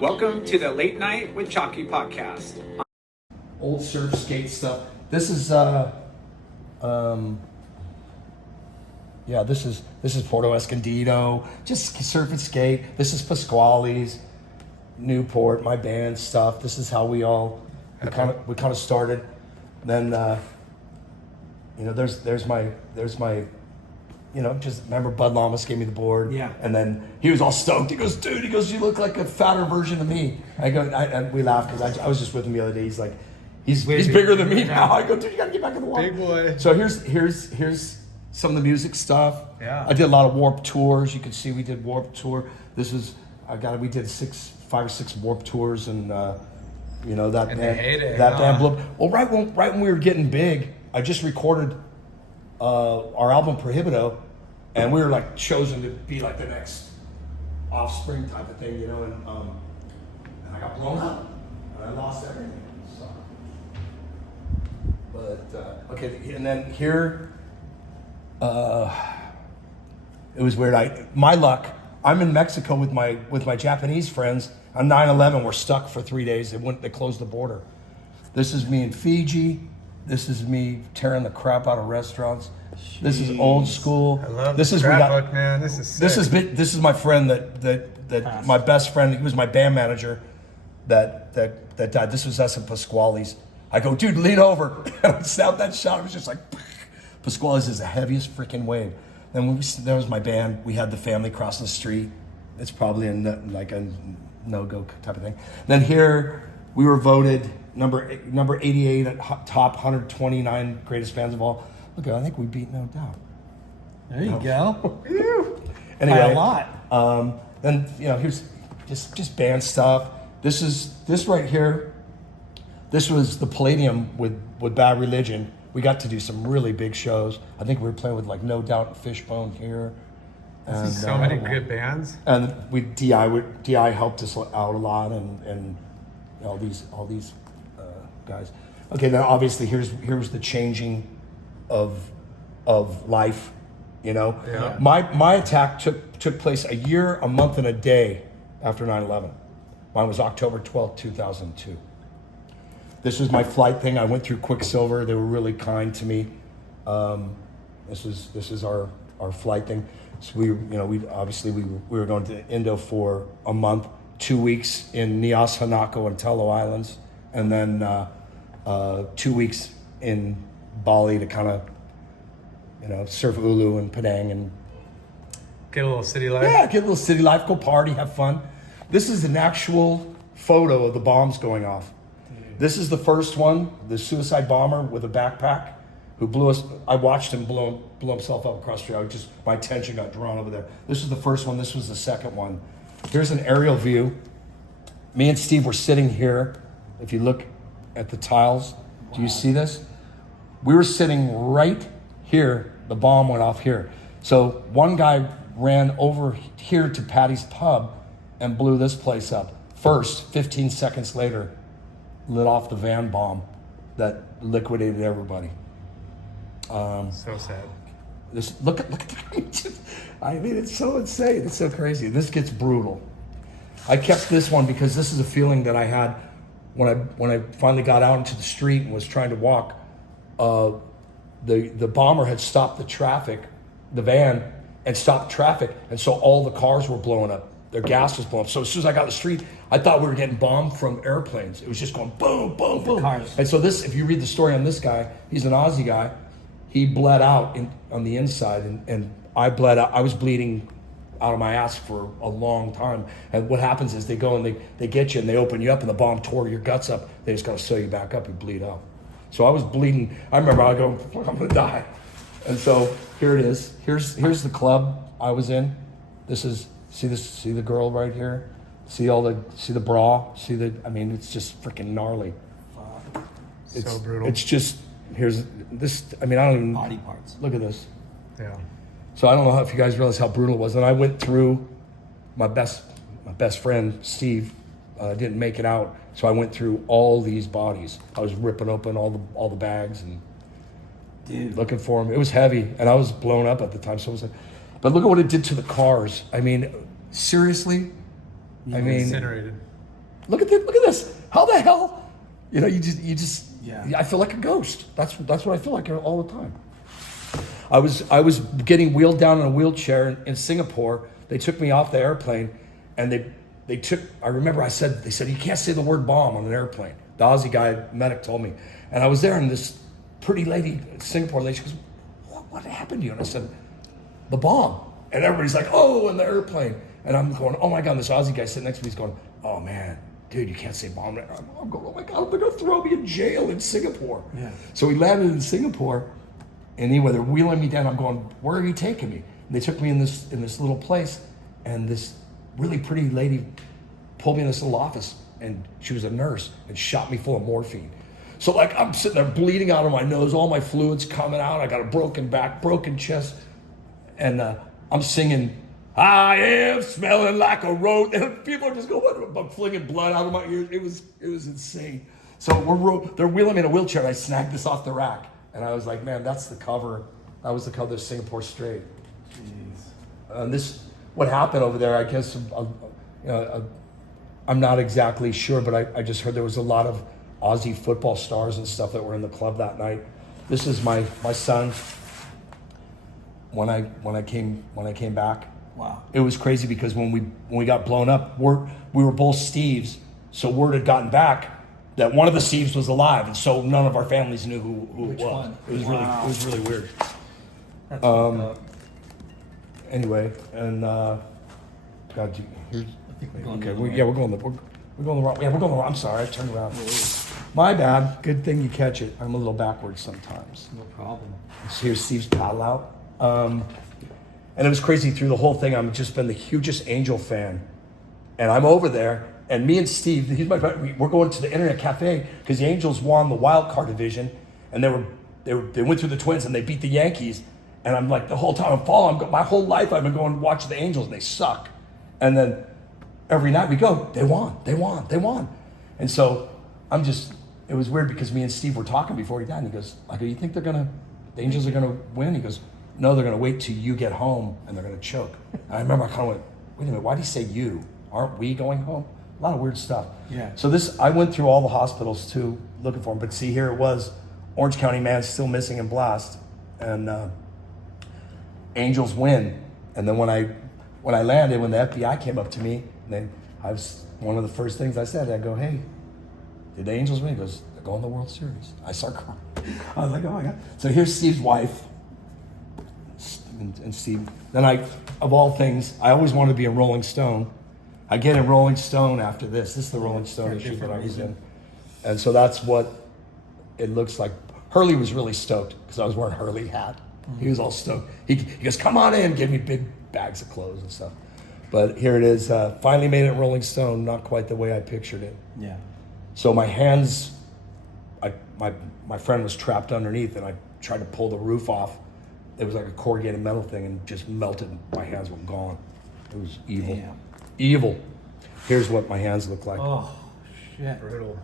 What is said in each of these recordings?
Welcome to the Late Night with Chalky podcast. Old surf skate stuff. This is this is Porto Escondido, just surf and skate. This is Pasquale's, Newport, my band stuff. This is how we kind of started. Then there's my just remember Bud Lamas gave me the board. Yeah. And then he was all stoked. He goes, dude, you look like a fatter version of me. And we laughed because I was just with him the other day. He's like, he's bigger than me now. I go, dude, you gotta get back in the water. Big boy. So here's some of the music stuff. Yeah. I did a lot of Warped Tours. You can see we did Warped Tour. We did 5 or 6 Warped Tours, and that band blew up. Well, right when we were getting big, I just recorded our album Prohibito, and we were like chosen to be like the next Offspring type of thing, and I got blown up and I lost everything. So. But okay, and then here, it was weird. My luck. I'm in Mexico with my Japanese friends. On 9/11, we're stuck for 3 days. They closed the border. This is me in Fiji. This is me tearing the crap out of restaurants. Jeez. This is old school. I love this the scrapbook, man. This is sick. This is my friend that my best friend. He was my band manager. That died. This was us at Pasquale's. I go, dude, lean over. And I snapped that shot. It was just like, Pasquale's is the heaviest freaking wave. Then there was my band. We had the family crossing the street. It's probably a no-go type of thing. Then here, we were voted number 88 at top 129 greatest bands of all. Look, I think we beat No Doubt. There you go. Anyway, by a lot. Then here's just band stuff. This right here. This was the Palladium with Bad Religion. We got to do some really big shows. I think we were playing with like No Doubt and Fishbone here. And, so many good bands. And DI helped us out a lot, and all these guys. Okay, now obviously here's the changing of life. Yeah. My attack took place a year, a month, and a day after 9/11. Mine was October 12th, 2002. This was my flight thing. I went through Quicksilver. They were really kind to me. This is our flight thing. So we were going to Indo for a month, 2 weeks in Nias, Hanako, and Tello Islands, and then 2 weeks in Bali to kind of surf Ulu and Penang and Get a little city life. Yeah, get a little city life, go party, have fun. This is an actual photo of the bombs going off. This is the first one, the suicide bomber with a backpack who blew us. I watched him blow himself up across the street. My attention got drawn over there. This was the first one. This was the second one. Here's an aerial view. Me and Steve were sitting here. If you look at the tiles, do you see this? We were sitting right here. The bomb went off here. So one guy ran over here to Patty's Pub and blew this place up. First, 15 seconds later, lit off the van bomb that liquidated everybody. So sad. Look at I mean, it's so insane. It's so crazy. This gets brutal. I kept this one because this is a feeling that I had when I finally got out into the street and was trying to walk. The bomber had stopped the traffic, the van, and stopped traffic, and so all the cars were blowing up. Their gas was blowing up. So as soon as I got in the street, I thought we were getting bombed from airplanes. It was just going boom, boom, boom. Cars. And so this, if you read the story on this guy, he's an Aussie guy. He bled out on the inside, and I bled out. I was bleeding out of my ass for a long time. And what happens is they go and they get you and they open you up, and the bomb tore your guts up. They just got to sew you back up and bleed out. So I was bleeding. I remember I go, I'm gonna die. And so here it is. Here's the club I was in. See the girl right here. See the bra. I mean, it's just freaking gnarly. It's so brutal. It's just here's this. I mean, I don't even Body parts. Look at this. Yeah. So I don't know if you guys realize how brutal it was. And I went through my best friend Steve didn't make it out, so I went through all these bodies. I was ripping open all the bags and looking for them. It was heavy, and I was blown up at the time. So it was but look at what it did to the cars. I mean, seriously. I mean, Incinerated. look at this. How the hell? You know, you just. Yeah. I feel like a ghost. That's what I feel like all the time. I was getting wheeled down in a wheelchair in Singapore. They took me off the airplane, and they took. I remember they said you can't say the word bomb on an airplane. The Aussie guy medic told me, and I was there, and this pretty lady, Singapore lady, she goes, "What happened to you?" And I said, "The bomb." And everybody's like, "Oh, in the airplane." And I'm going, "Oh my God!" And this Aussie guy sitting next to me is going, "Oh man, dude, you can't say bomb." I'm going, "Oh my God, they're gonna throw me in jail in Singapore." Yeah. So we landed in Singapore, and anyway, they're wheeling me down. I'm going, "Where are you taking me?" And they took me in this little place, and this really pretty lady pulled me in this little office, and she was a nurse and shot me full of morphine. So like I'm sitting there bleeding out of my nose, all my fluids coming out. I got a broken back, broken chest, and I'm singing, "I am smelling like a rose," and people are just going, I'm flinging blood out of my ears. It was insane. So they're wheeling me in a wheelchair, and I snagged this off the rack, and I was like, man, that's the cover. That was the cover of Singapore Straight. Jeez. What happened over there, I guess, I'm not exactly sure, but I just heard there was a lot of Aussie football stars and stuff that were in the club that night. This is my son. When I came back, Wow. it was crazy because when we got blown up, we were both Steves, so word had gotten back that one of the Steves was alive, and so none of our families knew who Which it was. one? It was Wow. really weird. That's fucked up. Anyway, and God, here's. I think we're going Okay, the other we're way. going the wrong. Yeah, we're going the wrong. I'm sorry, I turned around. My bad. Good thing you catch it. I'm a little backwards sometimes. No problem. So here's Steve's paddle out. And it was crazy through the whole thing. I've just been the hugest Angel fan, and I'm over there, and me and Steve, he's my buddy, we're going to the Internet Cafe because the Angels won the wild card division, and they went through the Twins and they beat the Yankees, and I'm like the whole time I'm following. My whole life I've been going to watch the Angels, and they suck, and then every night we go, they won, and so it was weird because me and Steve were talking before he died, and he goes, like, "Do you think the Angels are gonna win?" He goes, "No, they're gonna wait till you get home and they're gonna choke." And I remember I kind of went, "Wait a minute, why did he say you? Aren't we going home?" A lot of weird stuff. Yeah. So I went through all the hospitals too, looking for him. But see, here it was, Orange County man still missing in blast, and Angels win. And then when I landed, when the FBI came up to me, then one of the first things I said, I go, "Hey, did the Angels win?" He goes, "They're going to the World Series." I start crying. I was like, "Oh my God." So here's Steve's wife. And Steve, then of all things, I always wanted to be a Rolling Stone. I get in Rolling Stone after this. This is the Rolling Stone For a issue that I was different in. And so that's what it looks like. Hurley was really stoked because I was wearing a Hurley hat. Mm-hmm. He was all stoked. He goes, "Come on in," give me big bags of clothes and stuff. But here it is, finally made it in Rolling Stone, not quite the way I pictured it. Yeah. So my hands, my friend was trapped underneath, and I tried to pull the roof off. It was like a corrugated metal thing, and just melted. My hands were gone. It was evil. Damn. Evil. Here's what my hands look like. Oh, shit. Brutal.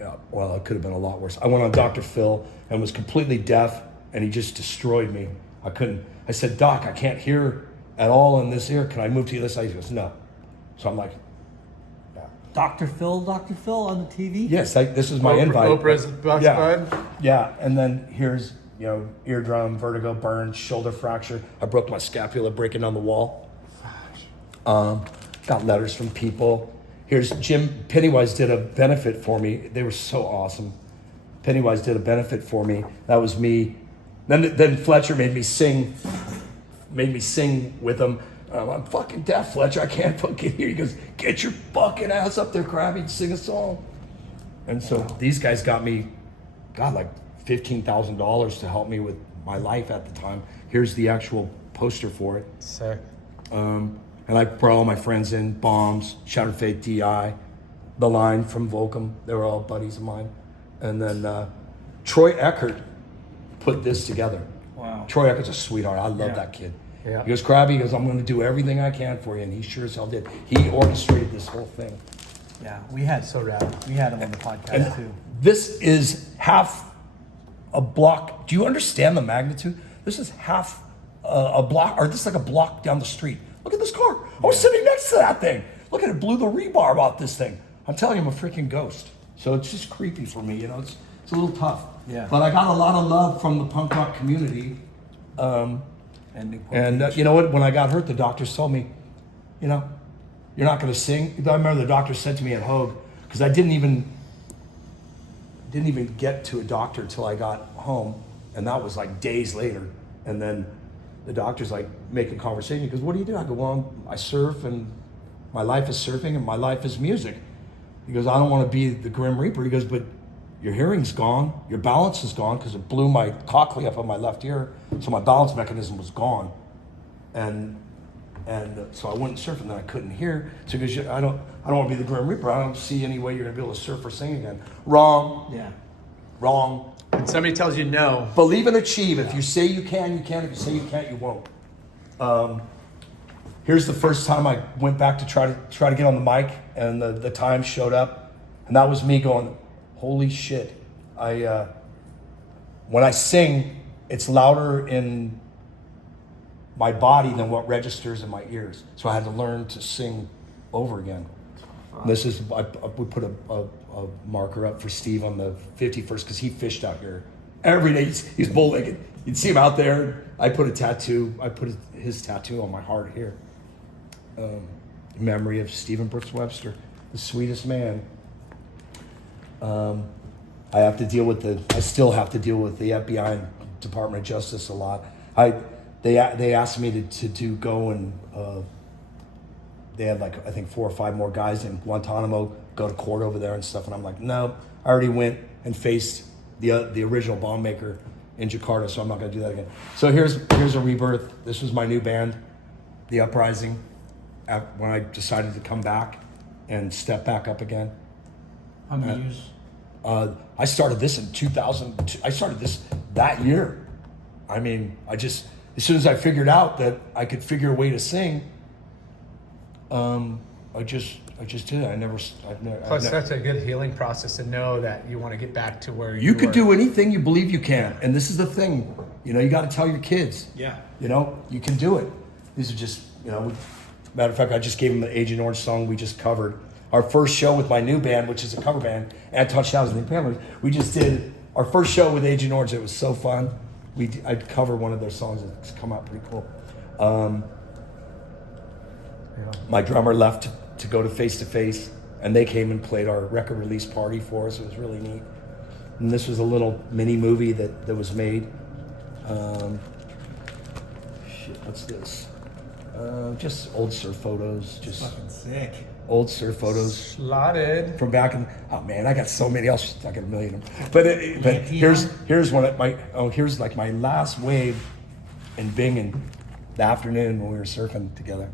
Yeah, well, it could have been a lot worse. I went on Dr. Phil and was completely deaf, and he just destroyed me. I said, "Doc, I can't hear at all in this ear. Can I move to the other side?" He goes, "No." So I'm like, yeah. Dr. Phil on the TV? Yes, this is my invite. Oprah's best bud. Yeah, and then here's, eardrum, vertigo, burn, shoulder fracture. I broke my scapula breaking down the wall. Got letters from people. Here's Pennywise did a benefit for me. They were so awesome. Pennywise did a benefit for me. That was me. Then Fletcher made me sing with him. I'm fucking deaf, Fletcher. I can't fucking hear you. He goes, "Get your fucking ass up there, Crabby, and sing a song." And so these guys got me, like $15,000 to help me with my life at the time. Here's the actual poster for it. Sick. And I brought all my friends in, Bombs, Shattered Fate, DI, The Line from Volcom. They were all buddies of mine. And then Troy Eckert put this together. Wow. Troy Eckert's a sweetheart. I love that kid. Yeah. He goes, "Crabby," he goes, "I'm going to do everything I can for you." And he sure as hell did. He orchestrated this whole thing. Yeah, we had So rad. We had him on the podcast too. This is half a block. Do you understand the magnitude? This is half a block, or this is like a block down the street. Look at this car. I was sitting next to that thing. Look at it, blew the rebar off this thing. I'm telling you, I'm a freaking ghost. So it's just creepy for me, you know. It's a little tough. Yeah. But I got a lot of love from the punk rock community. And You know what? When I got hurt, the doctors told me, you know, you're not going to sing. I remember the doctor said to me at Hogue, because I didn't even get to a doctor till I got home, and that was like days later. And then the doctor's like making conversation. He goes, "What do you do?" I go, "Well, I surf, and my life is surfing, and my life is music." He goes, "I don't want to be the Grim Reaper." He goes, "But your hearing's gone, your balance is gone," because it blew my cochlea up on my left ear, so my balance mechanism was gone, and so I wouldn't surf, and then I couldn't hear. So he goes, I don't want to be the Grim Reaper. I don't see any way you're gonna be able to surf or sing again." Wrong. Yeah. Wrong. When somebody tells you no, Believe and achieve. If you say you can, you can. If you say you can't, you won't. Here's the first time I went back to try to get on the mic, and the time showed up, and that was me going, "Holy shit!" When I sing, it's louder in my body than what registers in my ears. So I had to learn to sing over again. This is we put a marker up for Steve on the 51st because he fished out here every day. He's bull-legged. You'd see him out there. I put his tattoo on my heart here. Memory of Stephen Brooks Webster, the sweetest man. I still have to deal with the FBI and Department of Justice a lot. They asked me to go and they had like I think 4 or 5 more guys in Guantanamo go to court over there and stuff, and I'm like, no, I already went and faced the original bomb maker in Jakarta, so I'm not going to do that again. So here's a rebirth. This was my new band, the Uprising, when I decided to come back and step back up again. How many years? I started this in 2002. I started this that year. I mean, as soon as I figured out that I could figure a way to sing, I just did it. plus such a good healing process to know that you want to get back to where You could do anything you believe you can, and this is the thing. You know, you got to tell your kids. Yeah. You know, you can do it. These are just, you know. Matter of fact, I just gave them the Agent Orange song we just covered. Our first show with my new band, which is a cover band, Anton Schnauz and the Impalements, we just did our first show with Agent Orange. It was so fun. I'd cover one of their songs. It's come out pretty cool. My drummer left to go to Face to Face, and they came and played our record release party for us. It was really neat. And this was a little mini movie that was made. What's this? Just old surf photos. Just Fucking sick. old surf photos slotted. from back in. Oh man, I got so many. I got a million of them. But here's one of my. Here's like my last wave in Bingen, the afternoon when we were surfing together.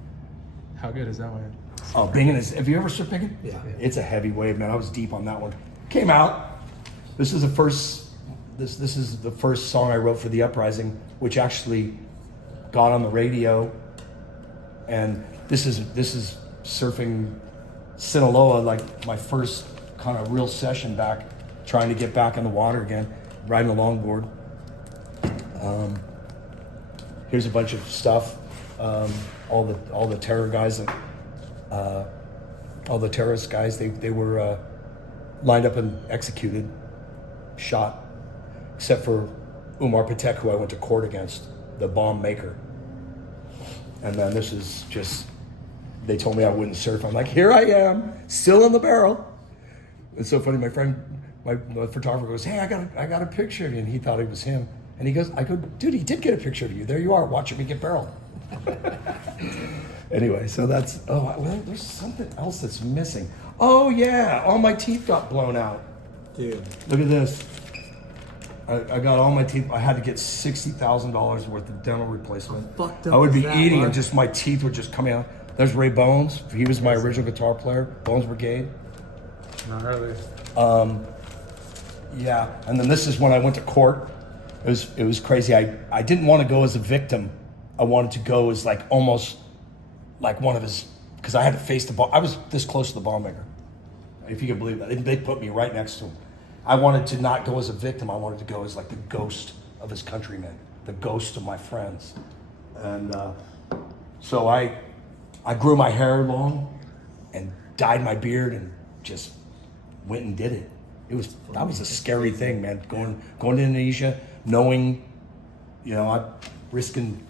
How good is that one? Oh, Bingen is. Have you ever surfed Bingen? Yeah. It's a heavy wave, man. I was deep on that one. Came out. This is the first. This is the first song I wrote for the Uprising, which actually got on the radio. And this is surfing Sinaloa, like my first kind of real session back, trying to get back in the water again, riding a longboard. Here's a bunch of stuff. All the terror guys, all the terrorist guys, they were lined up and executed, shot, except for Umar Patek, who I went to court against, the bomb maker. And then this is just, they told me I wouldn't surf. I'm like, here I am, still in the barrel. It's so funny, my friend, my photographer goes, hey, I got a picture of you. And he thought it was him. And he goes, I go, dude, he did get a picture of you. There you are, watching me get barreled. Anyway, so that's, well, there's something else that's missing. Oh yeah, all my teeth got blown out. Dude. Look at this. I got all my teeth. I had to get $60,000 worth of dental replacement. Fucked up I would be is that, eating Mark? and just my teeth would just come out. There's Ray Bones. He was my original guitar player. Bones Brigade. Not really. Yeah, and then this is when I went to court. It was crazy. I didn't want to go as a victim. I wanted to go as like almost like one of his, because I had to face the bomb. I was this close to the bomb maker, if you can believe that. They put me right next to him. I wanted to not go as a victim. I wanted to go as like the ghost of his countrymen, the ghost of my friends. And so I grew my hair long and dyed my beard and just went and did it. That was a scary thing, man. Going to Indonesia, knowing, you know, I'm risking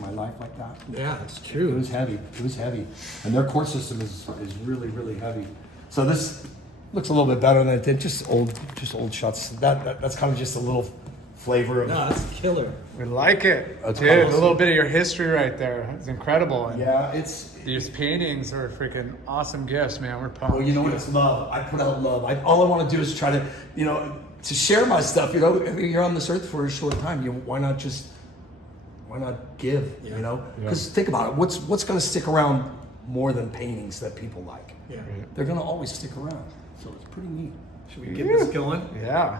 my life like that. Yeah, it's It true. was heavy. It was heavy, and their court system is really, really heavy. So this looks a little bit better than it did. Just old shots. That's kind of just a little flavor of. No, that's killer. We like it, That's dude. A awesome. little bit of your history right there. It's incredible. And Yeah, it's. these paintings are freaking awesome gifts, man. We're pumped. Well, you know what? It's love. I put out love. All I want to do is try to, you know, to share my stuff. You know, you're on this earth for a short time. Why not give? Yeah. You know, because think about it. What's going to stick around more than paintings that people like? Yeah. They're going to always stick around. So it's pretty neat. Should we get this going? Yeah.